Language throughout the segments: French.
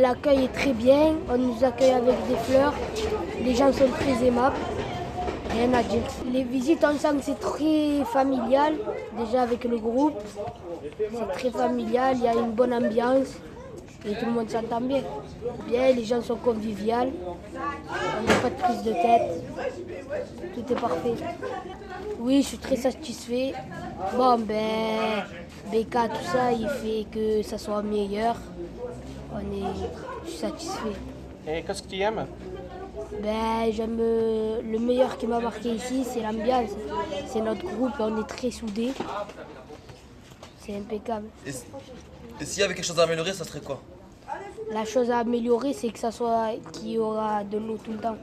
L'accueil est très bien, on nous accueille avec des fleurs, les gens sont très aimables, rien à dire. Les visites ensemble c'est très familial, déjà avec le groupe, c'est très familial, il y a une bonne ambiance et tout le monde s'entend bien. Bien, les gens sont conviviaux, on n'a pas de prise de tête, tout est parfait. Oui, je suis très satisfait. Bon BK, tout ça, il fait que ça soit meilleur. Je suis satisfait. Et qu'est-ce que tu aimes? J'aime le meilleur qui m'a marqué ici, c'est l'ambiance. C'est notre groupe, on est très soudés. C'est impeccable. Et s'il y avait quelque chose à améliorer, ça serait quoi? La chose à améliorer, c'est que qu'il y aura de l'eau tout le temps.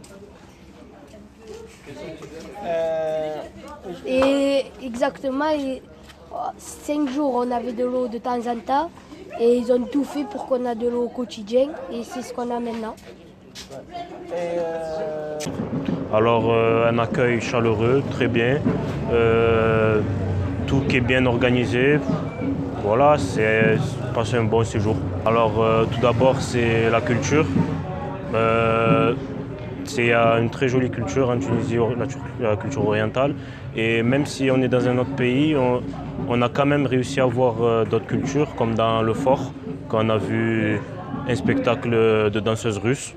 Et exactement, 5 jours, on avait de l'eau de temps en temps. Et ils ont tout fait pour qu'on ait de l'eau au quotidien. Et c'est ce qu'on a maintenant. Alors, un accueil chaleureux, très bien. Tout qui est bien organisé. Voilà, c'est passer un bon séjour. Alors, tout d'abord, c'est la culture. C'est une très jolie culture en Tunisie, la culture orientale. Et même si on est dans un autre pays, on a quand même réussi à voir d'autres cultures, comme dans le fort, quand on a vu un spectacle de danseuses russes.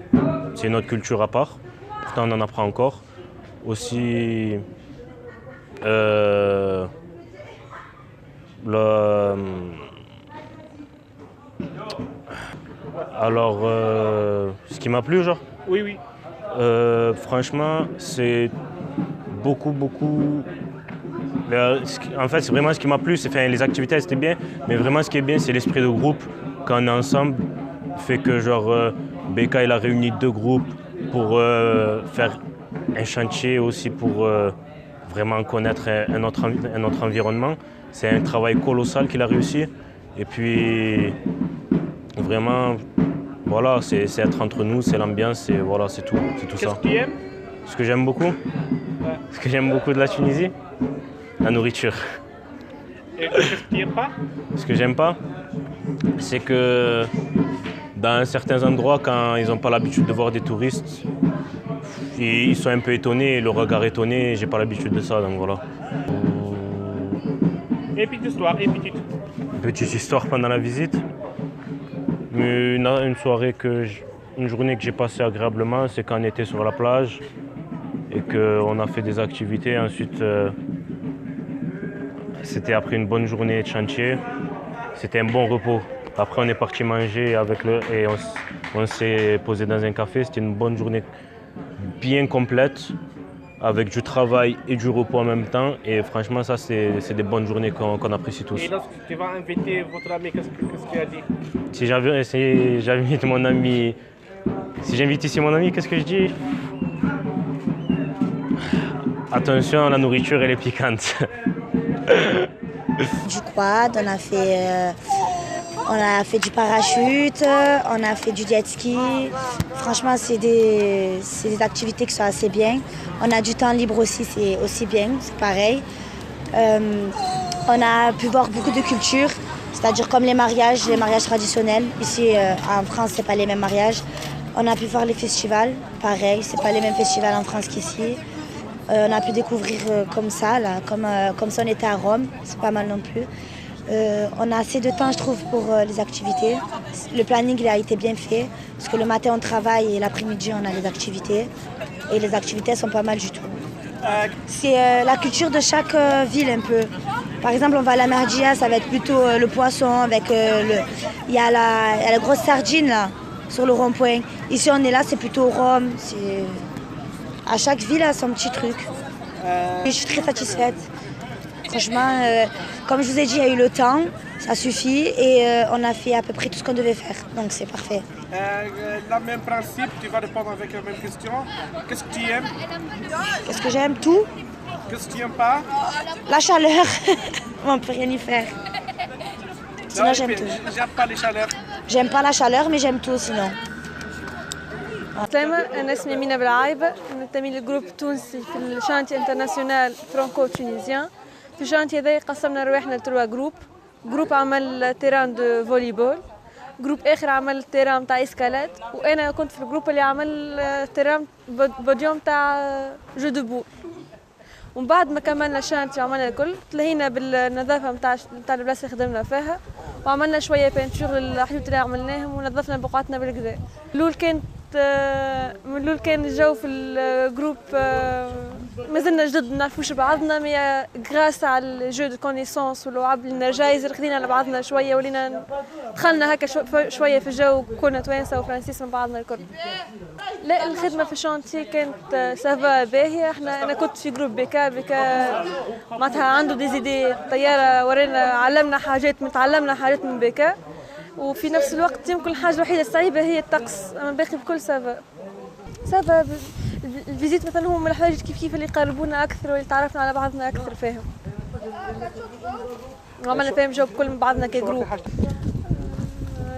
C'est une autre culture à part. Pourtant, on en apprend encore. Aussi, alors, ce qui m'a plu, genre? Oui. Franchement, c'est beaucoup. En fait, c'est vraiment ce qui m'a plu. Les activités, c'était bien, mais vraiment, ce qui est bien, c'est l'esprit de groupe. Quand on est ensemble, fait que BK, il a réuni 2 groupes pour faire un chantier aussi pour vraiment connaître un autre environnement. C'est un travail colossal qu'il a réussi. Et puis, vraiment, voilà, c'est être entre nous, c'est l'ambiance, c'est tout ça. Qu'est-ce que tu aimes? Ce que j'aime beaucoup? Ouais. Ce que j'aime beaucoup de la Tunisie? La nourriture. Et qu'est-ce que tu n'aimes pas? Ce que j'aime pas, c'est que dans certains endroits, quand ils n'ont pas l'habitude de voir des touristes, ils sont un peu étonnés, le regard étonné, j'ai pas l'habitude de ça, donc voilà. Et petite histoire, Petite histoire pendant la visite. Une journée que j'ai passée agréablement, c'est quand on était sur la plage et qu'on a fait des activités. Ensuite, c'était après une bonne journée de chantier. C'était un bon repos. Après, on est parti manger et on s'est posé dans un café. C'était une bonne journée bien complète, avec du travail et du repos en même temps. Et franchement, ça, c'est des bonnes journées qu'on apprécie tous. Et lorsque tu vas inviter votre ami, qu'est-ce qu'il a dit? Si j'invite mon ami... Si j'invite ici mon ami, qu'est-ce que je dis? Attention, la nourriture, elle est piquante. Du quad, on a fait du parachute, on a fait du jet ski. Franchement, c'est des activités qui sont assez bien. On a du temps libre aussi, c'est aussi bien, c'est pareil. On a pu voir beaucoup de cultures, c'est-à-dire comme les mariages traditionnels. Ici, en France, c'est pas les mêmes mariages. On a pu voir les festivals, pareil, c'est pas les mêmes festivals en France qu'ici. On a pu découvrir comme ça, là, comme si on était à Rome, c'est pas mal non plus. On a assez de temps, je trouve, pour les activités. Le planning il a été bien fait, parce que le matin on travaille et l'après-midi on a les activités. Et les activités sont pas mal du tout. C'est la culture de chaque ville un peu. Par exemple, on va à la Merdia, ça va être plutôt le poisson avec il y a la grosse sardine là, sur le rond-point. Ici on est là, c'est plutôt Rome. À chaque ville a son petit truc. Je suis très satisfaite. Franchement, comme je vous ai dit, il y a eu le temps, ça suffit et on a fait à peu près tout ce qu'on devait faire. Donc c'est parfait. Le même principe, tu vas répondre avec la même question. Qu'est-ce que tu aimes? Qu'est-ce que j'aime? Tout. Qu'est-ce que tu n'aimes pas? La chaleur. On peut rien y faire. Sinon j'aime tout. J'aime pas les chaleurs. J'aime pas la chaleur, mais j'aime tout sinon. سلامة، أنا اسمي مينا بالعايبة، ننتمي للجروب التونسي في الشانتي انترناسيونال فرانكو تونيزيان. في الشانتي هذا قسمنا رواحنا لتروا جروب عمل تيران دو فوليبول جروب اخر عمل تيران نتاع اسكالات، وانا كنت في الجروب اللي عمل تيران بوديوم نتاع جو دو. ومن بعد ما كملنا شانتي وعملنا الكل تلهينا بالنظافه نتاع البلاصه اللي خدمنا فيها، وعملنا شويه بينتور الحيوت اللي عملناهم ونظفنا بقعتنا بالكدا. من الاول كان الجو في الجروب مازلنا جدد ما نعرفوش بعضنا، مي غراس على الجو دو كونيسونس ولعب لنا جايزر خدينا على بعضنا شويه، ولينا دخلنا هكا شويه في الجو، كنا توانسه وفرنسيس من بعضنا الكل. لا الخدمه في الشانتي كانت سافا باهيه. انا كنت في جروب بيكا معناتها عنده ديزيدي طياره، ورينا علمنا حاجات، تعلمنا حاجات من بيكا، وفي نفس الوقت يمكن الحاجه الوحيده الصعيبه هي الطقس، اما باقي بكل سافا. الفيزيت مثلا هم من الحوايج كيف اللي يقربونا اكثر واللي تعرفنا على بعضنا اكثر فيهم، وعملنا فيهم جو كل من بعضنا كجروب.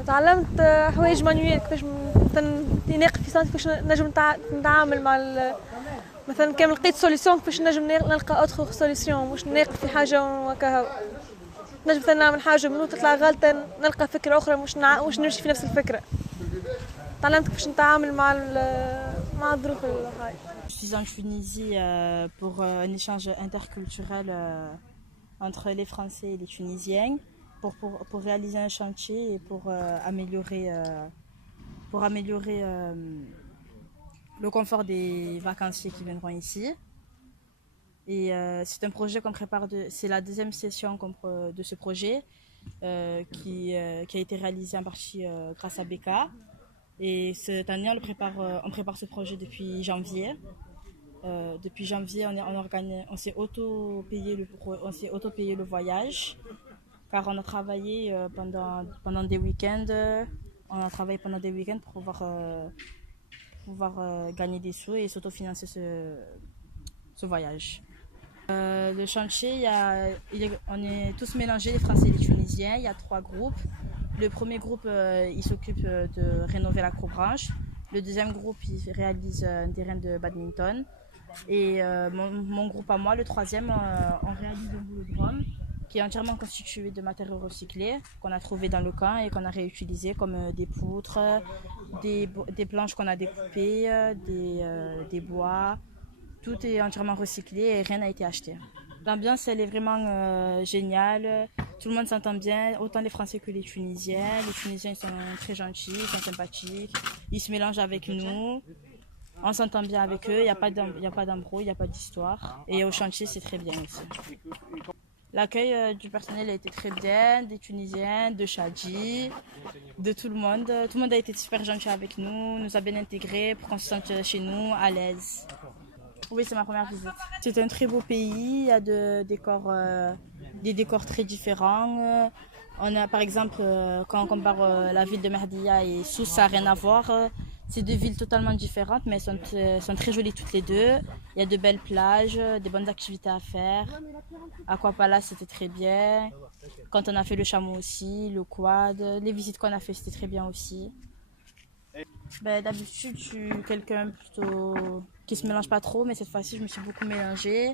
تعلمت حوايج مانويل، كيفاش مثلا ناقف في سانتي، كيفاش نجم نتعامل مع مثلا كان لقيت سوليسيون كيفاش نجم نلقى اوتر سوليسيون، مش ناقف في حاجه وكهو. نجم مثلا نعمل حاجه منو تطلع غلطه نلقى فكره اخرى، مش نمشي في نفس الفكره. تعلمت كيفاش نتعامل مع الظروف هاي. Je suis en Tunisie pour un échange interculturel entre les Français et les Tunisiens pour réaliser un chantier et pour améliorer le confort des vacanciers qui viendront ici. Et c'est un projet qu'on prépare, c'est la deuxième session de ce projet qui a été réalisé en partie grâce à Beka. Et cette année, on prépare ce projet depuis janvier. Depuis janvier, on s'est auto-payé le voyage, car on a travaillé pendant des week-ends. On a travaillé pendant des week-ends pour pouvoir gagner des sous et s'autofinancer ce voyage. Le chantier, on est tous mélangés, les Français et les Tunisiens. Il y a 3 groupes. Le premier groupe, il s'occupe de rénover l'acrobranche. Le deuxième groupe, il réalise un terrain de badminton. Et mon groupe à moi, le troisième, on réalise un boulodrome qui est entièrement constitué de matériaux recyclés qu'on a trouvés dans le camp et qu'on a réutilisés, comme des poutres, des planches qu'on a découpées, des bois. Tout est entièrement recyclé et rien n'a été acheté. L'ambiance, elle est vraiment géniale. Tout le monde s'entend bien, autant les Français que les Tunisiens. Les Tunisiens ils sont très gentils, ils sont sympathiques. Ils se mélangent avec nous. On s'entend bien avec eux. Il n'y a pas d'embrouille, il n'y a pas d'histoire. Et au chantier, c'est très bien aussi. L'accueil du personnel a été très bien, des Tunisiens, de Chadi, de tout le monde. Tout le monde a été super gentil avec nous a bien intégrés pour qu'on se sente chez nous, à l'aise. Oui, c'est ma première visite. C'est un très beau pays, il y a des décors très différents. On a par exemple, quand on compare la ville de Mahdia et Sousse, ça n'a rien à voir. C'est 2 villes totalement différentes, mais elles sont très jolies toutes les deux. Il y a de belles plages, des bonnes activités à faire. Aquapala, c'était très bien. Quand on a fait le chameau aussi, le quad, les visites qu'on a fait, c'était très bien aussi. D'habitude, je suis quelqu'un plutôt qui se mélange pas trop, mais cette fois-ci, je me suis beaucoup mélangée.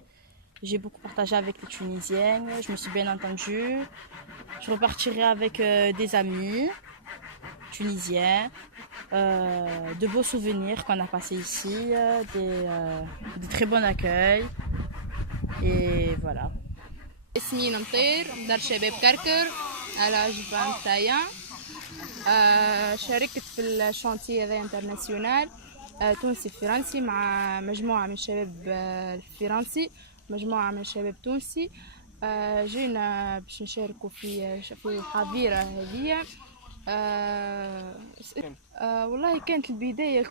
J'ai beaucoup partagé avec les Tunisiens, je me suis bien entendue. Je repartirai avec des amis tunisiens, de beaux souvenirs qu'on a passés ici, des très bons accueils. Et voilà. اسمي نمطير، دار شباب كركر على جبان تايا. شاركت في الشانتي هذا انترناسيونال تونسي فرنسي مع مجموعة من الشباب الفرنسي، مجموعة من الشباب تونسي. جينا باش نشاركوا في الحظيرة هذه. والله كانت البداية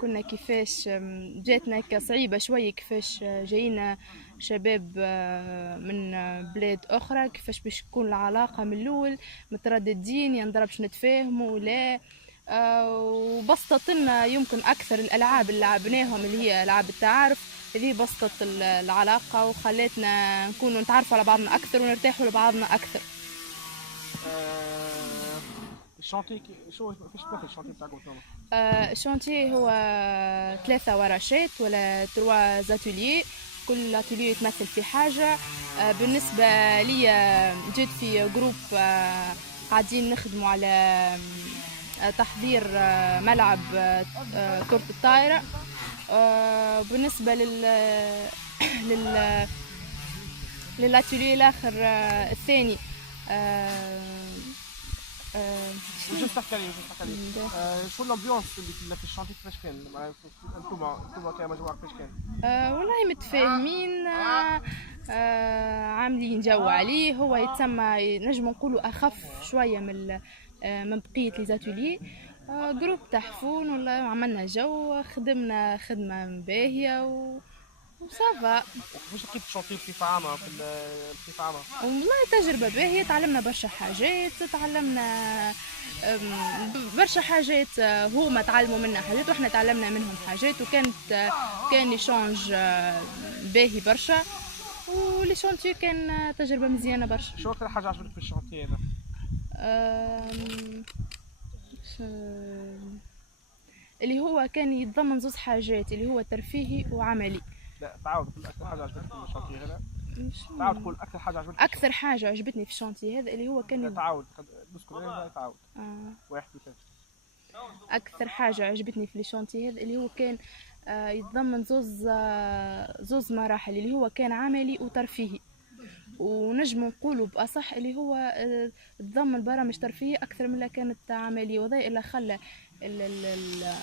كنا كيفاش جاتنا كصعيبة شوية، كيفاش جاينا شباب من بلاد أخرى، كيفاش باش تكون العلاقة من الأول، مترددين يا نضربش نتفاهموا ولا. وبسطت لنا يمكن أكثر الألعاب اللي لعبناهم اللي هي ألعاب التعارف، هذه بسطت العلاقة وخلتنا نكونوا نتعرفوا على بعضنا أكثر ونرتاحوا لبعضنا أكثر. الشانتي شو فيش باقي الشانتي تاعكم انتوما؟ الشانتي هو 3 ورشات ولا 3 زاتوليي، كل اتوليو يتمثل في حاجة. بالنسبة لي جيت في جروب قاعدين نخدموا على تحضير ملعب كرة الطائرة. بالنسبة للاتولي الاخر الثاني جوست تحكي لي شو الامبيونس اللي في الشانتي كيفاش كان؟ انتم كمجموعه كيفاش كان؟ والله متفاهمين، عاملين جو عليه. هو يتسمى نجم نقولوا اخف شويه من بقيه لي زاتولي. جروب تحفون والله، عملنا جو، خدمنا خدمه باهيه وصافا. كيفاش لقيت الشانتي بصفه عامه بصفه عامه؟ والله تجربه باهيه، تعلمنا برشا حاجات، تعلمنا برشا حاجات. هما تعلموا منا حاجات واحنا تعلمنا منهم حاجات، كان ايشانج باهي برشا، ولي شانتي كان تجربه مزيانه برشا. شو اكثر حاجه عجبتك في الشانتي هذا؟ اللي هو كان يتضمن زوز حاجات، اللي هو ترفيهي وعملي. لا تعاود تقول اكثر حاجه عجبتك في الشانتي هذا. تعاود تقول اكثر حاجه عجبتك. اكثر حاجه عجبتني في الشانتي هذا اللي هو كان تعاود نذكر تعاود. واحد اثنين. اكثر حاجه عجبتني في الشانتي هذا اللي هو كان يتضمن زوز مراحل، اللي هو كان عملي وترفيهي. ونجم نقولوا بأصح اللي هو تضمن برامج ترفيهية أكثر من اللي كانت عملية، وذا اللي خلى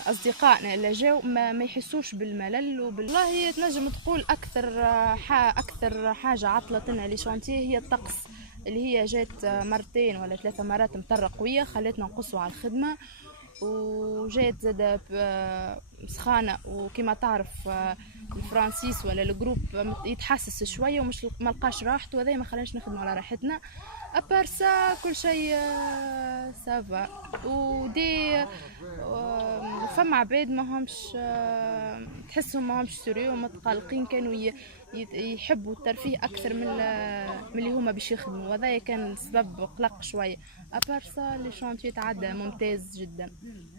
أصدقائنا اللي جاو ما يحسوش بالملل والله تنجم تقول أكثر حاجة عطلتنا لي شانتيه هي الطقس، اللي هي جات مرتين ولا 3 مرات مطرة قوية خلتنا نقصوا على الخدمة، وجات زاد سخانة. وكما تعرف الفرانسيس ولا الجروب يتحسس شوية ومش ملقاش راحته، وهذا ما خلاناش نخدموا على راحتنا. أبارسا كل شيء سافا. ودي فما عباد ما همش تحسهم ما همش سوريو متقلقين، كانوا يحبوا الترفيه أكثر من اللي هما باش يخدموا، وهذا كان سبب قلق شوية. أبارسا لي شانتي تعدى ممتاز جدا.